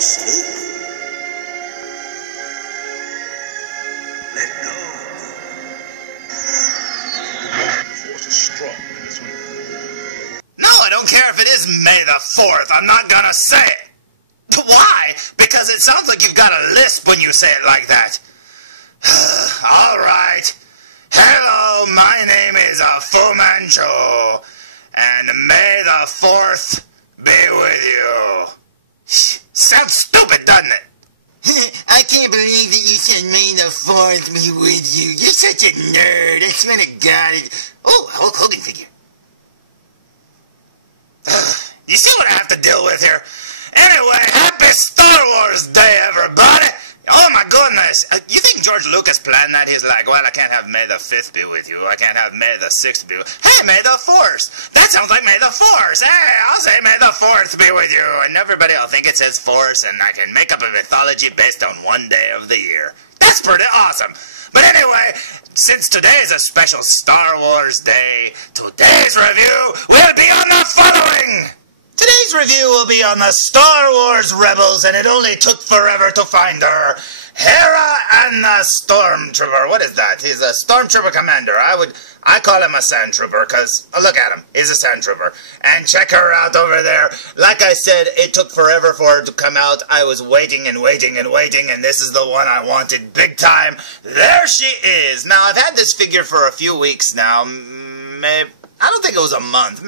Sleep. Let go. The Force is strong in this week. No, I don't care if it is May the 4th. I'm not gonna say it. Why? Because it sounds like you've got a lisp when you say it like that. All right. Hello, my name is Fu Manchu, and May the 4th be with you. Sounds stupid, doesn't it? I can't believe that you said May the 4th be with you. You're such a nerd. I swear to God. Oh, Hulk Hogan figure. You see what I have to deal with here? Anyway, happy Star Wars Day, everybody! Oh my goodness! You think George Lucas planned that? He's like, well, I can't have May the 5th be with you. I can't have May the 6th be with you. Hey, May the 4th! That sounds like May the 4th! Hey, I'll say May the 4th be with you! And everybody will think it says Force, and I can make up a mythology based on one day of the year. That's pretty awesome! But anyway, since today is a special Star Wars Day, today's review will be on the following! Today's review will be on the Star Wars Rebels, and it only took forever to find her. Hera and the Stormtrooper. What is that? He's a Stormtrooper Commander. I call him a Sandtrooper, because, look at him. He's a Sandtrooper. And check her out over there. Like I said, it took forever for her to come out. I was waiting and waiting and waiting, and this is the one I wanted big time. There she is. Now, I've had this figure for a few weeks now. I don't think it was a month.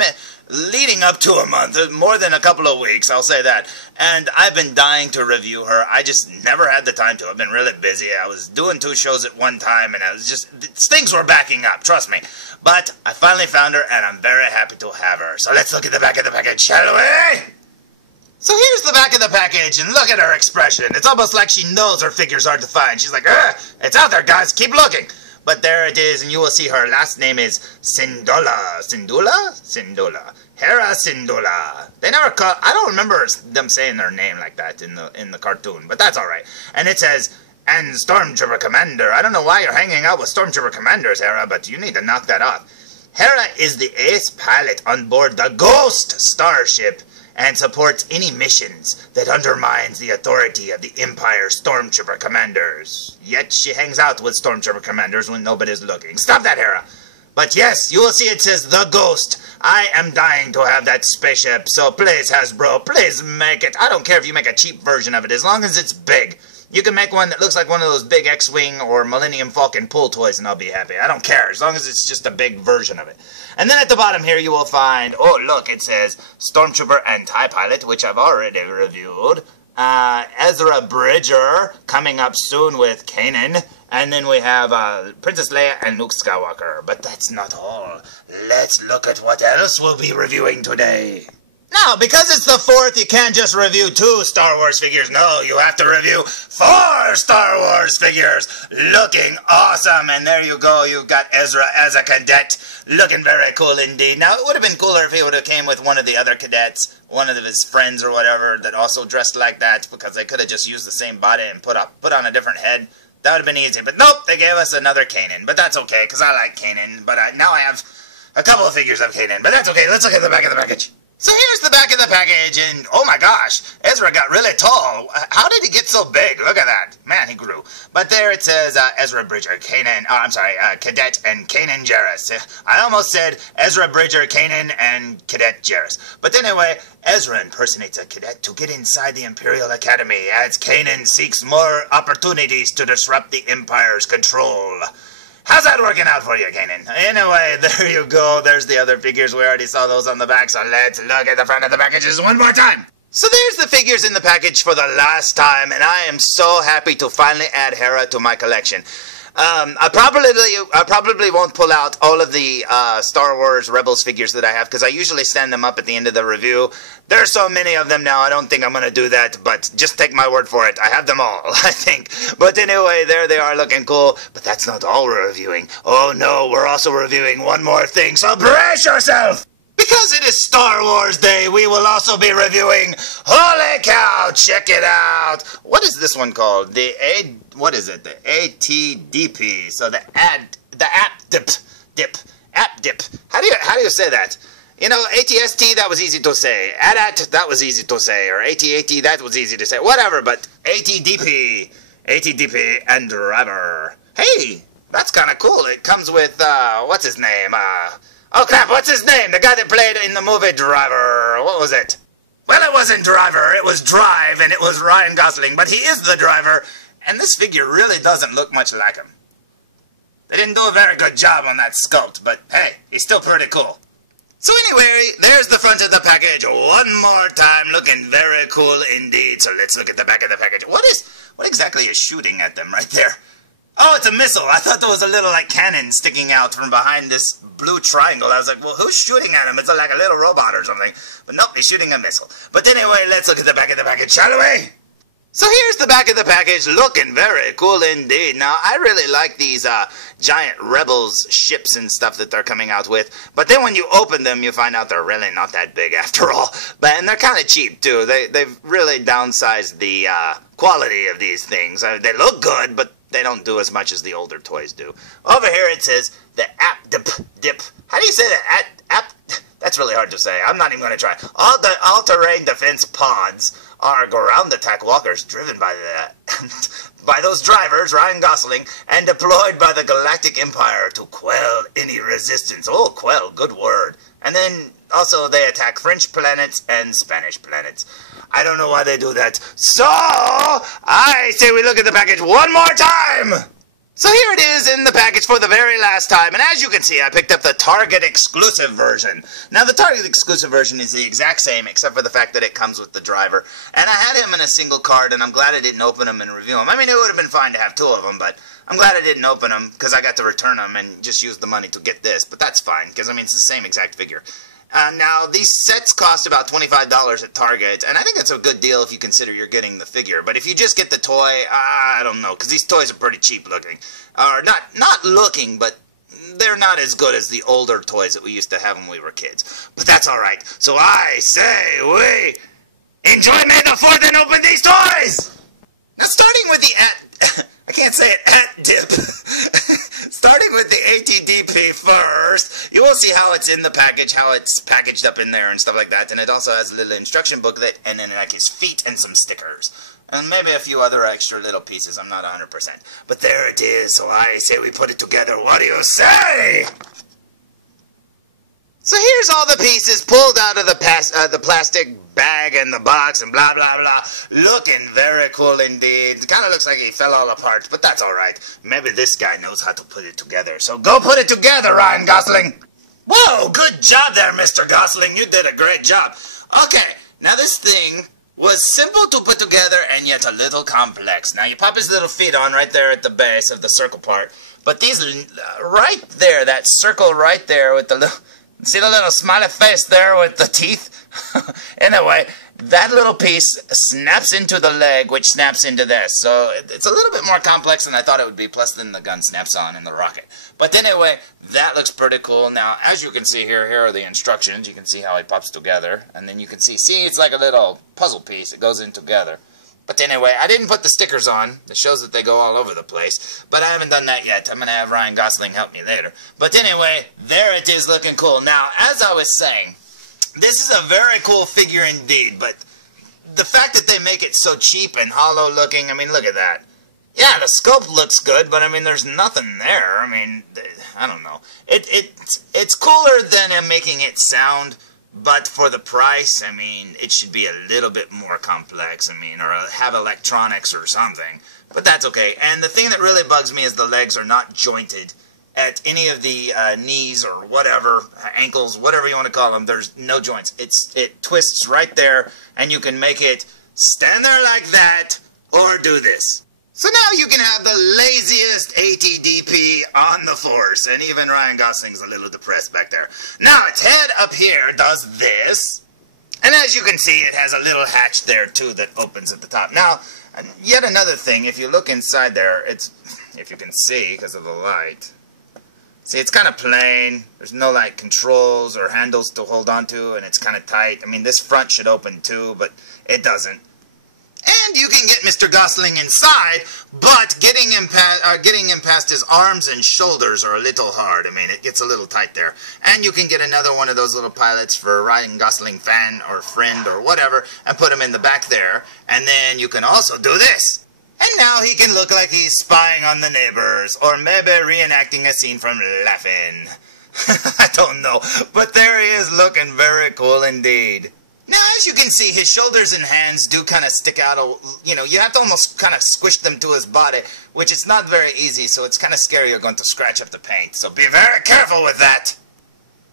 Leading up to a month, more than a couple of weeks, I'll say that. And I've been dying to review her. I just never had the time to. I've been really busy. I was doing 2 shows at one time, and I was just, things were backing up, trust me. But I finally found her, and I'm very happy to have her. So let's look at the back of the package, shall we? So here's the back of the package, and look at her expression. It's almost like she knows her figure's hard to find. She's like, it's out there, guys, keep looking. But there it is, and you will see her last name is Syndulla. Syndulla. Hera Syndulla. They never call. I don't remember them saying their name like that in the cartoon, but that's all right. And it says, and Stormtrooper Commander. I don't know why you're hanging out with Stormtrooper Commanders, Hera, but you need to knock that off. Hera is the ace pilot on board the Ghost starship and supports any missions that undermines the authority of the Empire Stormtrooper Commanders. Yet she hangs out with Stormtrooper Commanders when nobody's looking. Stop that, Hera! But yes, you will see it says The Ghost. I am dying to have that spaceship, so please, Hasbro, please make it. I don't care if you make a cheap version of it, as long as it's big. You can make one that looks like one of those big X-Wing or Millennium Falcon pull toys, and I'll be happy. I don't care, as long as it's just a big version of it. And then at the bottom here, you will find, oh, look, it says Stormtrooper and TIE Pilot, which I've already reviewed. Ezra Bridger, coming up soon with Kanan. And then we have Princess Leia and Luke Skywalker. But that's not all. Let's look at what else we'll be reviewing today. Now, because it's the 4th, you can't just review 2 Star Wars figures. No, you have to review 4 Star Wars figures. Looking awesome. And there you go. You've got Ezra as a cadet. Looking very cool indeed. Now, it would have been cooler if he would have came with one of the other cadets, one of his friends or whatever, that also dressed like that, because they could have just used the same body and put on a different head. That would have been easy. But nope, they gave us another Kanan. But that's okay, because I like Kanan. But now I have a couple of figures of Kanan. But that's okay. Let's look at the back of the package. So here's the back of the package, and oh my gosh, Ezra got really tall. How did he get so big? Look at that. Man, he grew. But there it says Ezra Bridger, Cadet and Kanan Jarrus. I almost said Ezra Bridger, Kanan, and Cadet Jarrus. But anyway, Ezra impersonates a cadet to get inside the Imperial Academy as Kanan seeks more opportunities to disrupt the Empire's control. How's that working out for you, Kanan? Anyway, there you go. There's the other figures. We already saw those on the back, so let's look at the front of the packages one more time. So there's the figures in the package for the last time, and I am so happy to finally add Hera to my collection. I probably won't pull out all of the Star Wars Rebels figures that I have, because I usually stand them up at the end of the review. There's so many of them now, I don't think I'm going to do that, but just take my word for it. I have them all, I think. But anyway, there they are looking cool. But that's not all we're reviewing. Oh no, we're also reviewing one more thing, so brace yourself! Because it is Star Wars Day, we will also be reviewing, holy cow, check it out! What is this one called? The AT-DP, so the app dip. How do you say that? You know, ATST, that was easy to say. AT, that was easy to say. Or AT-AT, that was easy to say. Whatever, but AT-DP. AT-DP and Driver. Hey, that's kind of cool. It comes with, what's his name? Oh crap, what's his name? The guy that played in the movie Driver. What was it? Well, it wasn't Driver. It was Drive, and it was Ryan Gosling. But he is the driver, and this figure really doesn't look much like him. They didn't do a very good job on that sculpt, but hey, he's still pretty cool. So anyway, there's the front of the package one more time, looking very cool indeed. So let's look at the back of the package. What exactly is shooting at them right there? Oh, it's a missile. I thought there was a little, like, cannon sticking out from behind this blue triangle. I was like, well, who's shooting at him? It's like a little robot or something. But nope, he's shooting a missile. But anyway, let's look at the back of the package, shall we? So here's the back of the package, looking very cool indeed. Now, I really like these giant Rebels ships and stuff that they're coming out with. But then when you open them, you find out they're really not that big after all. And they're kind of cheap, too. They've really downsized the quality of these things. They look good, but they don't do as much as the older toys do. Over here it says the AT-DP. How do you say that? That's really hard to say. I'm not even going to try. All the all-terrain defense pods are ground attack walkers driven by by those drivers, Ryan Gosling, and deployed by the Galactic Empire to quell any resistance. Oh, quell, good word. And then also they attack French planets and Spanish planets. I don't know why they do that. So, I say we look at the package one more time. So here it is in the package for the very last time, and as you can see, I picked up the Target exclusive version. Now, the Target exclusive version is the exact same, except for the fact that it comes with the driver. And I had him in a single card, and I'm glad I didn't open him and review him. I mean, it would have been fine to have two of them, but I'm glad I didn't open them, because I got to return them and just use the money to get this. But that's fine, because, I mean, it's the same exact figure. Now, these sets cost about $25 at Target, and I think that's a good deal if you consider you're getting the figure. But if you just get the toy, I don't know, because these toys are pretty cheap looking. Or not looking, but they're not as good as the older toys that we used to have when we were kids. But that's all right. So I say we enjoy May the 4th and open these toys! Now, starting with the I can't say it, AT-DP. Starting with the AT-DP first, you will see how it's in the package, how it's packaged up in there and stuff like that. And it also has a little instruction booklet and then like his feet and some stickers. And maybe a few other extra little pieces, I'm not 100%. But there it is, so I say we put it together. What do you say? So here's all the pieces pulled out of the plastic bag and the box and blah, blah, blah. Looking very cool indeed. It kind of looks like he fell all apart, but that's all right. Maybe this guy knows how to put it together. So go put it together, Ryan Gosling. Whoa, good job there, Mr. Gosling. You did a great job. Okay, now this thing was simple to put together and yet a little complex. Now you pop his little feet on right there at the base of the circle part. But these, right there, that circle right there with the little... See the little smiley face there with the teeth? Anyway, that little piece snaps into the leg, which snaps into this. So it's a little bit more complex than I thought it would be, plus then the gun snaps on in the rocket. But anyway, that looks pretty cool. Now, as you can see here are the instructions. You can see how it pops together. And then you can see, it's like a little puzzle piece. It goes in together. But anyway, I didn't put the stickers on. It shows that they go all over the place. But I haven't done that yet. I'm going to have Ryan Gosling help me later. But anyway, there it is looking cool. Now, as I was saying, this is a very cool figure indeed. But the fact that they make it so cheap and hollow looking, I mean, look at that. Yeah, the sculpt looks good, but I mean, there's nothing there. I mean, I don't know. It's cooler than making it sound. But for the price, I mean, it should be a little bit more complex, I mean, or have electronics or something. But that's okay. And the thing that really bugs me is the legs are not jointed at any of the knees or whatever, ankles, whatever you want to call them. There's no joints. It twists right there, and you can make it stand there like that or do this. So now you can have the laziest AT-DP on the force, and even Ryan Gosling's a little depressed back there. Now its head up here does this, and as you can see, it has a little hatch there too that opens at the top. Now, yet another thing, if you look inside there, if you can see because of the light, see it's kind of plain. There's no like controls or handles to hold on to, and it's kind of tight. I mean, this front should open too, but it doesn't. And you can get Mr. Gosling inside, but getting him past his arms and shoulders are a little hard. I mean, it gets a little tight there. And you can get another one of those little pilots for a Ryan Gosling fan or friend or whatever, and put him in the back there. And then you can also do this. And now he can look like he's spying on the neighbors, or maybe reenacting a scene from Laughing. I don't know, but there he is looking very cool indeed. Now, as you can see, his shoulders and hands do kind of stick out. You know, you have to almost kind of squish them to his body, which is not very easy, so it's kind of scary you're going to scratch up the paint. So be very careful with that.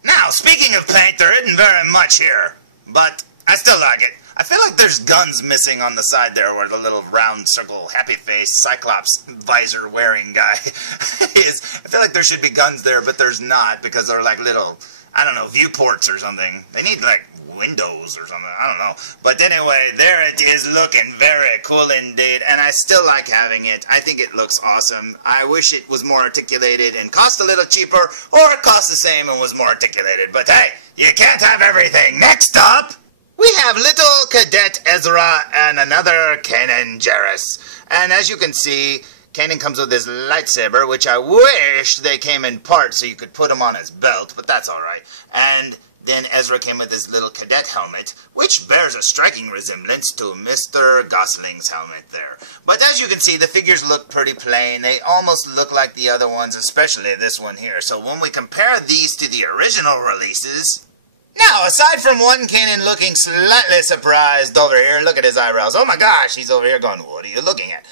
Now, speaking of paint, there isn't very much here, but I still like it. I feel like there's guns missing on the side there where the little round circle, happy face, Cyclops visor wearing guy is. I feel like there should be guns there, but there's not because they're like little, I don't know, viewports or something. They need like windows or something, I don't know. But anyway, there it is, looking very cool indeed, and I still like having it. I think it looks awesome. I wish it was more articulated and cost a little cheaper, or it cost the same and was more articulated. But hey, you can't have everything. Next up, we have little Cadet Ezra and another Kanan Hera. And as you can see, Kanan comes with his lightsaber, which I wish they came in parts so you could put him on his belt, but that's alright. And then Ezra came with his little cadet helmet, which bears a striking resemblance to Mr. Gosling's helmet there. But as you can see, the figures look pretty plain. They almost look like the other ones, especially this one here. So when we compare these to the original releases... Now, aside from one Kanan looking slightly surprised over here, look at his eyebrows. Oh my gosh, he's over here going, what are you looking at?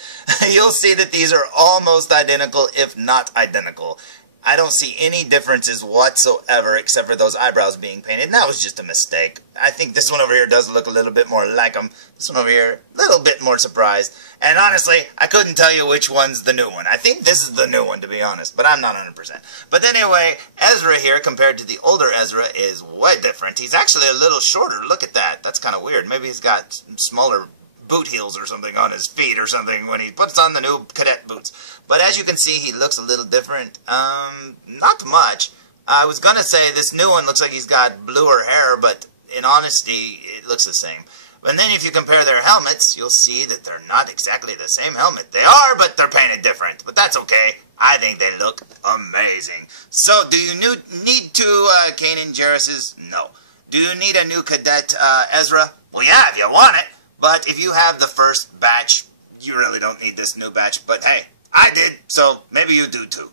You'll see that these are almost identical, if not identical. I don't see any differences whatsoever except for those eyebrows being painted. And that was just a mistake. I think this one over here does look a little bit more like him. This one over here, a little bit more surprised. And honestly, I couldn't tell you which one's the new one. I think this is the new one, to be honest, but I'm not 100%. But anyway, Ezra here, compared to the older Ezra, is way different. He's actually a little shorter. Look at that. That's kind of weird. Maybe he's got smaller boot heels or something on his feet or something when he puts on the new cadet boots. But as you can see, he looks a little different. Not much. I was going to say this new one looks like he's got bluer hair, but in honesty, it looks the same. And then if you compare their helmets, you'll see that they're not exactly the same helmet. They are, but they're painted different. But that's okay. I think they look amazing. So, do you need two Kanan Jarruses? No. Do you need a new Cadet Ezra? Well, yeah, if you want it. But if you have the first batch, you really don't need this new batch. But hey, I did, so maybe you do too.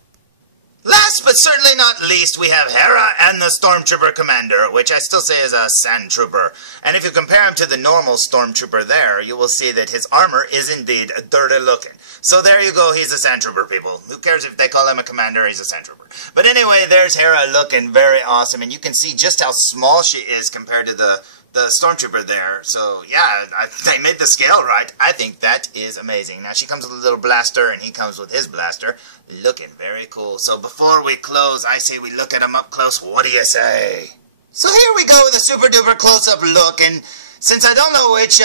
Last but certainly not least, we have Hera and the Stormtrooper Commander, which I still say is a sand trooper. And if you compare him to the normal Stormtrooper there, you will see that his armor is indeed dirty looking. So there you go, he's a sand trooper, people. Who cares if they call him a commander, he's a sand trooper. But anyway, there's Hera looking very awesome, and you can see just how small she is compared to the Stormtrooper there. So yeah, they made the scale right. I think that is amazing. Now she comes with a little blaster and he comes with his blaster. Looking very cool. So before we close, I say we look at him up close. What do you say? So here we go with a super duper close-up look, and since I don't know which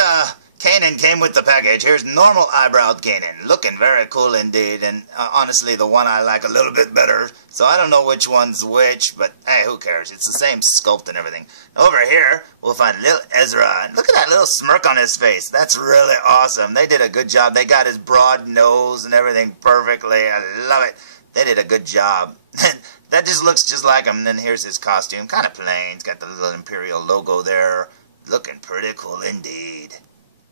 Kanan came with the package, here's normal eyebrowed Kanan. Looking very cool indeed, and honestly the one I like a little bit better. So I don't know which one's which, but hey, who cares? It's the same sculpt and everything. Over here, we'll find little Ezra. And look at that little smirk on his face. That's really awesome. They did a good job. They got his broad nose and everything perfectly. I love it. They did a good job. That just looks just like him. And then here's his costume. Kind of plain. It's got the little Imperial logo there. Looking pretty cool indeed.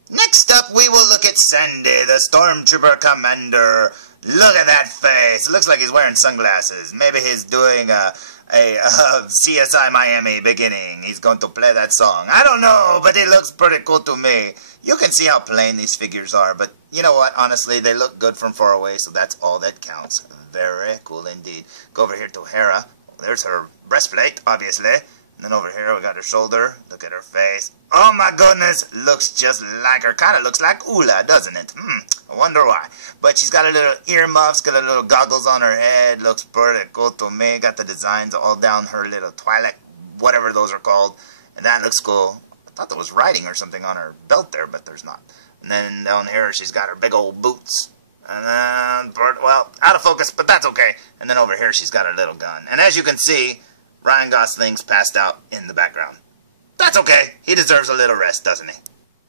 Next up, we will look at Sandy, the Stormtrooper Commander. Look at that face. It looks like he's wearing sunglasses. Maybe he's doing a CSI Miami beginning. He's going to play that song. I don't know, but it looks pretty cool to me. You can see how plain these figures are, but you know what? Honestly, they look good from far away, so that's all that counts. Very cool indeed. Go over here to Hera. There's her breastplate, obviously. And then over here, we got her shoulder. Look at her face. Oh my goodness, looks just like her. Kind of looks like Ula, doesn't it? I wonder why. But she's got a little earmuffs, got a little goggles on her head. Looks pretty cool to me. Got the designs all down her little Twilight, whatever those are called. And that looks cool. I thought there was writing or something on her belt there, but there's not. And then down here, she's got her big old boots. And then, well, out of focus, but that's okay. And then over here, she's got her little gun. And as you can see, Ryan Gosling's passed out in the background. That's okay. He deserves a little rest, doesn't he?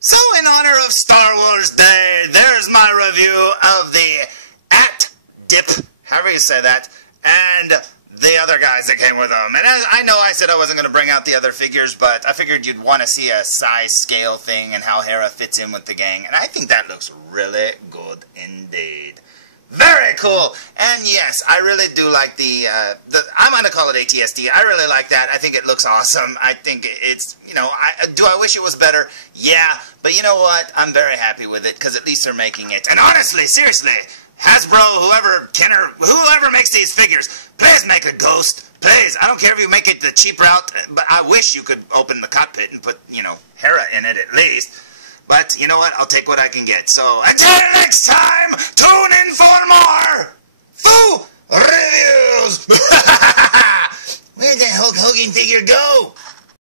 So in honor of Star Wars Day, there's my review of the AT-DP, however you say that, and the other guys that came with them. And I know I said I wasn't going to bring out the other figures, but I figured you'd want to see a size scale thing and how Hera fits in with the gang. And I think that looks really good indeed. Very cool. And yes, I really do like the I'm going to call it ATSD. I really like that. I think it looks awesome. I think it's, you know, do I wish it was better? Yeah. But you know what? I'm very happy with it because at least they're making it. And honestly, seriously, Hasbro, whoever makes these figures, please make a ghost. Please. I don't care if you make it the cheap route, but I wish you could open the cockpit and put, you know, Hera in it at least. But, you know what? I'll take what I can get. So, until next time, tune in for more Foo Reviews! Where'd that Hulk Hogan figure go?